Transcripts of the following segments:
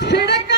ছেড়ে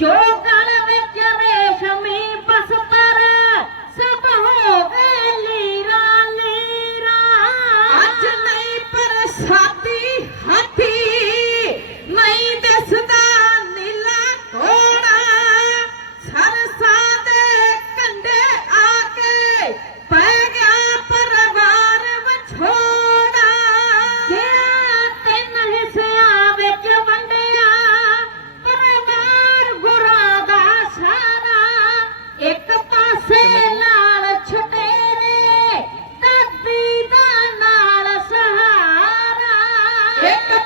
ਜੋ ਗਲ ਵਿੱਚ ਰੇਸ਼ਮੀ ਬਸਤਰ ਸਭ ਹੋ ਗਏ ਲੀਰਾ ਲੀਰਾ। ਅੱਜ ਨਹੀਂ ਪਰ ਸਾਦੀ Yeah!